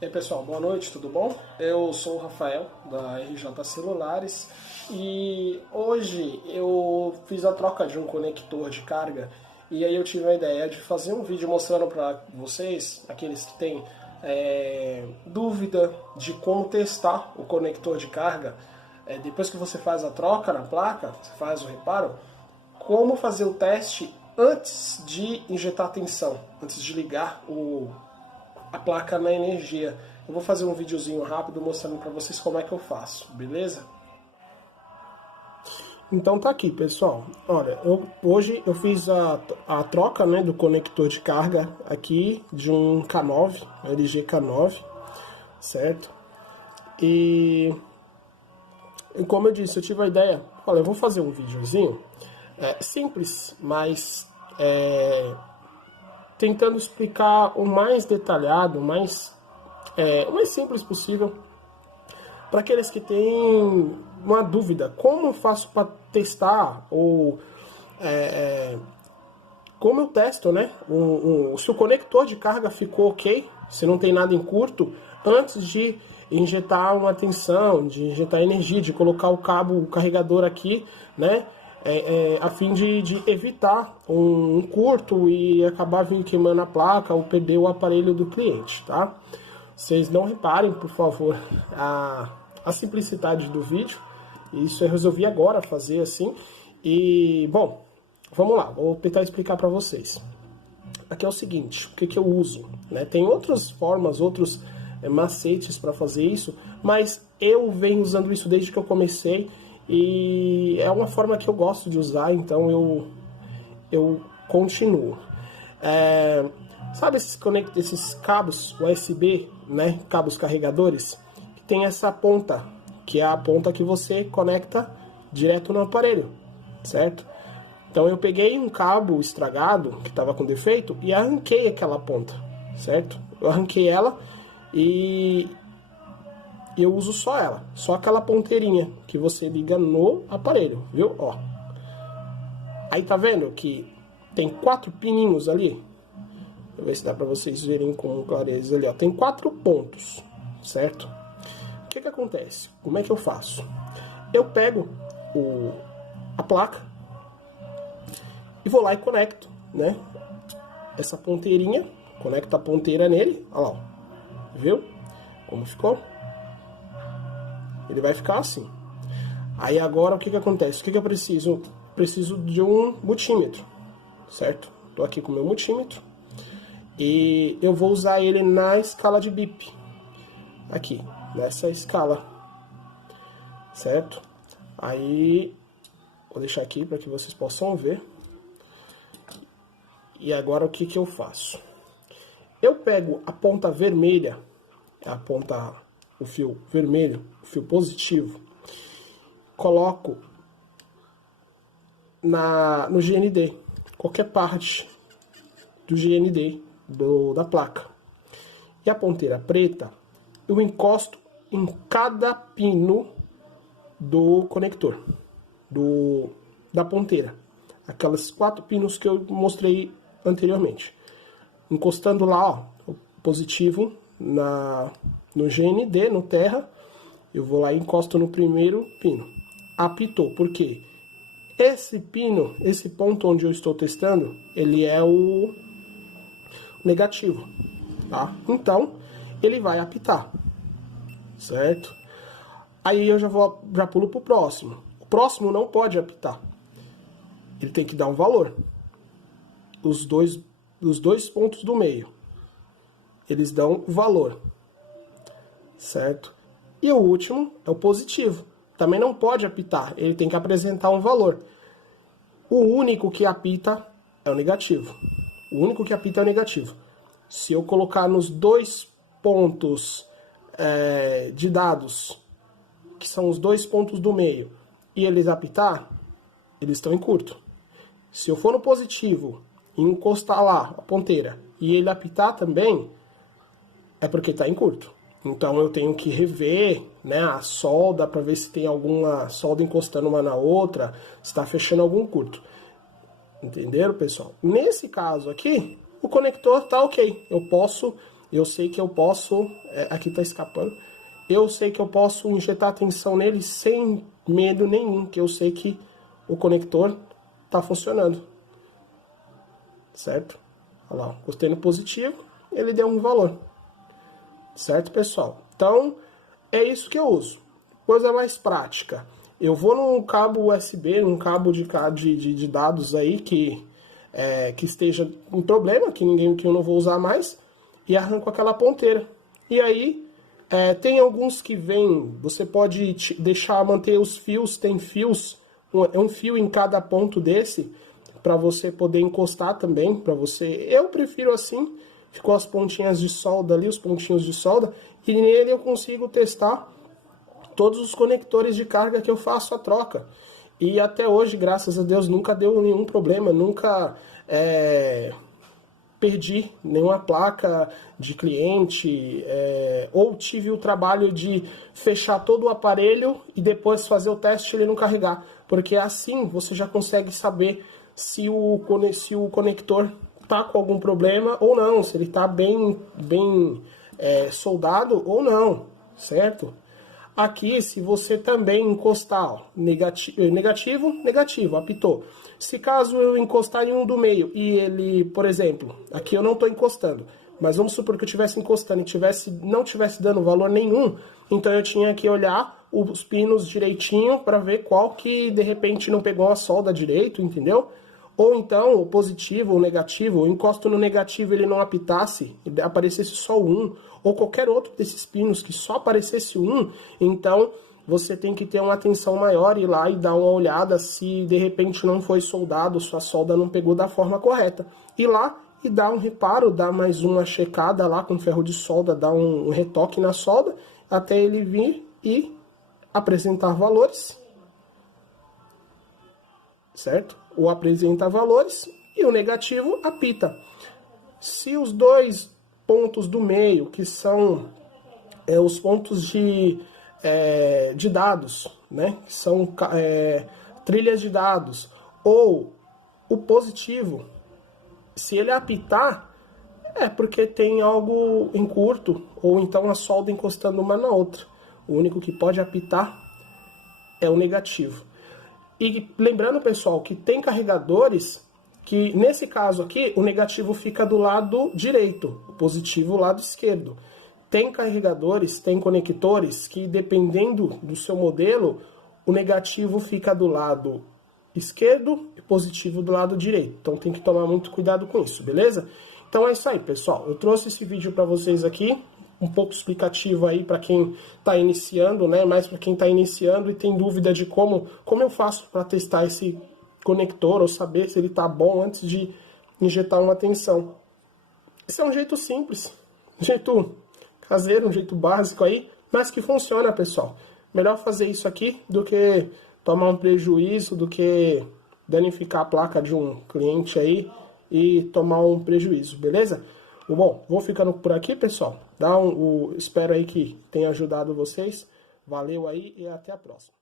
E aí pessoal, boa noite, tudo bom? Eu sou o Rafael, da RJ Celulares, e hoje eu fiz a troca de um conector de carga e aí eu tive a ideia de fazer um vídeo mostrando para vocês, aqueles que têm dúvida de como testar o conector de carga, depois que você faz a troca na placa, você faz o reparo, como fazer o teste antes de injetar tensão, antes de ligar a placa na energia. Eu vou fazer um videozinho rápido mostrando para vocês como é que eu faço, beleza? Então tá aqui, pessoal. Olha, hoje eu fiz a troca, né, do conector de carga aqui de um K9, LG K9, certo? E como eu disse, eu tive a ideia, olha, eu vou fazer um videozinho simples, mas tentando explicar o mais detalhado, o mais simples possível, para aqueles que têm uma dúvida, como eu faço para testar, ou como eu testo, né? Se o conector de carga ficou ok, se não tem nada em curto, antes de injetar uma tensão, de injetar energia, de colocar o cabo, o carregador aqui, né? A fim de evitar um curto e acabar vindo queimando a placa ou perder o aparelho do cliente, tá? Vocês não reparem, por favor, a simplicidade do vídeo. Isso eu resolvi agora fazer assim. E, bom, vamos lá, vou tentar explicar para vocês. Aqui é o seguinte, o que eu uso, né? Tem outras formas, outros macetes para fazer isso, mas eu venho usando isso desde que eu comecei e é uma forma que eu gosto de usar, então eu continuo. Sabe esses cabos USB, né? Cabos carregadores, que tem essa ponta, que é a ponta que você conecta direto no aparelho, certo? Então eu peguei um cabo estragado, que estava com defeito, e arranquei aquela ponta, certo? Eu arranquei ela e eu uso só ela, só aquela ponteirinha que você liga no aparelho, viu? Ó. Aí tá vendo que tem 4 pininhos ali? Deixa eu ver se dá pra vocês verem com clareza ali, ó. Tem 4 pontos, certo? O que acontece? Como é que eu faço? Eu pego a placa e vou lá e conecto, né? Essa ponteirinha, conecto a ponteira nele, olha lá, ó. Viu? Como ficou? Ele vai ficar assim. Aí agora o que acontece? O que eu preciso? Preciso de um multímetro, certo? Tô aqui com o meu multímetro e eu vou usar ele na escala de bip. Aqui, nessa escala, certo? Aí vou deixar aqui para que vocês possam ver. E agora o que eu faço? Eu pego a ponta vermelha, o fio vermelho, o fio positivo, coloco no GND, qualquer parte do GND da placa. E a ponteira preta eu encosto em cada pino do conector, da ponteira. Aquelas 4 pinos que eu mostrei anteriormente. Encostando lá, ó, o positivo no GND, no terra, eu vou lá e encosto no primeiro pino. Apitou, por quê? Esse pino, esse ponto onde eu estou testando, ele é o negativo, tá? Então, ele vai apitar, certo? Aí eu já pulo pro próximo. O próximo não pode apitar. Ele tem que dar um valor. Os dois pontos do meio, eles dão o valor, certo? E o último é o positivo. Também não pode apitar, ele tem que apresentar um valor. O único que apita é o negativo. O único que apita é o negativo. Se eu colocar nos 2 pontos de dados, que são os 2 pontos do meio, e eles apitar, eles estão em curto. Se eu for no positivo e encostar lá a ponteira e ele apitar também, é porque está em curto. Então eu tenho que rever, né, a solda para ver se tem alguma solda encostando uma na outra, se está fechando algum curto. Entenderam, pessoal? Nesse caso aqui, o conector está ok. Eu posso eu sei que eu posso, aqui tá escapando, eu sei que eu posso injetar tensão nele sem medo nenhum, que eu sei que o conector tá funcionando, certo? Olha lá, encostei no positivo, ele deu um valor, certo, pessoal? Então, é isso que eu uso. Coisa mais prática, eu vou num cabo USB, num cabo de dados aí que esteja em problema, que eu não vou usar mais, e arranco aquela ponteira. E aí, tem alguns que vêm, você pode manter os fios, tem fios, um fio em cada ponto desse, para você poder encostar também, eu prefiro assim, ficou as pontinhas de solda ali, os pontinhos de solda, e nele eu consigo testar todos os conectores de carga que eu faço a troca. E até hoje, graças a Deus, nunca deu nenhum problema, nunca perdi nenhuma placa de cliente, ou tive o trabalho de fechar todo o aparelho e depois fazer o teste e ele não carregar. Porque assim você já consegue saber se o conector está com algum problema ou não, se ele está bem soldado ou não, certo? Aqui, se você também encostar, ó, negativo, apitou. Se caso eu encostar em um do meio e ele, por exemplo, aqui eu não estou encostando, mas vamos supor que eu estivesse encostando e não tivesse dando valor nenhum, então eu tinha que olhar os pinos direitinho para ver qual que de repente não pegou a solda direito, entendeu? Ou então o positivo ou negativo, eu encosto no negativo e ele não apitasse, e aparecesse só um, ou qualquer outro desses pinos que só aparecesse um, então você tem que ter uma atenção maior, ir lá e dar uma olhada se de repente não foi soldado, sua solda não pegou da forma correta. Ir lá e dar um reparo, dar mais uma checada lá com ferro de solda, dar um retoque na solda, até ele vir e apresentar valores, certo? O apresenta valores e o negativo apita. Se os dois pontos do meio, que são os pontos de dados, né? Que são trilhas de dados, ou o positivo, se ele apitar, é porque tem algo em curto, ou então a solda encostando uma na outra. O único que pode apitar é o negativo. E lembrando, pessoal, que tem carregadores que, nesse caso aqui, o negativo fica do lado direito, o positivo do lado esquerdo. Tem carregadores, tem conectores que, dependendo do seu modelo, o negativo fica do lado esquerdo e o positivo do lado direito. Então tem que tomar muito cuidado com isso, beleza? Então é isso aí, pessoal. Eu trouxe esse vídeo para vocês aqui, um pouco explicativo aí para quem está iniciando, né? Mais para quem está iniciando e tem dúvida de como eu faço para testar esse conector ou saber se ele está bom antes de injetar uma tensão. Esse é um jeito simples, um jeito caseiro, um jeito básico aí, mas que funciona, pessoal. Melhor fazer isso aqui do que tomar um prejuízo, do que danificar a placa de um cliente aí e tomar um prejuízo, beleza? Bom, vou ficando por aqui, pessoal. Espero aí que tenha ajudado vocês. Valeu aí e até a próxima.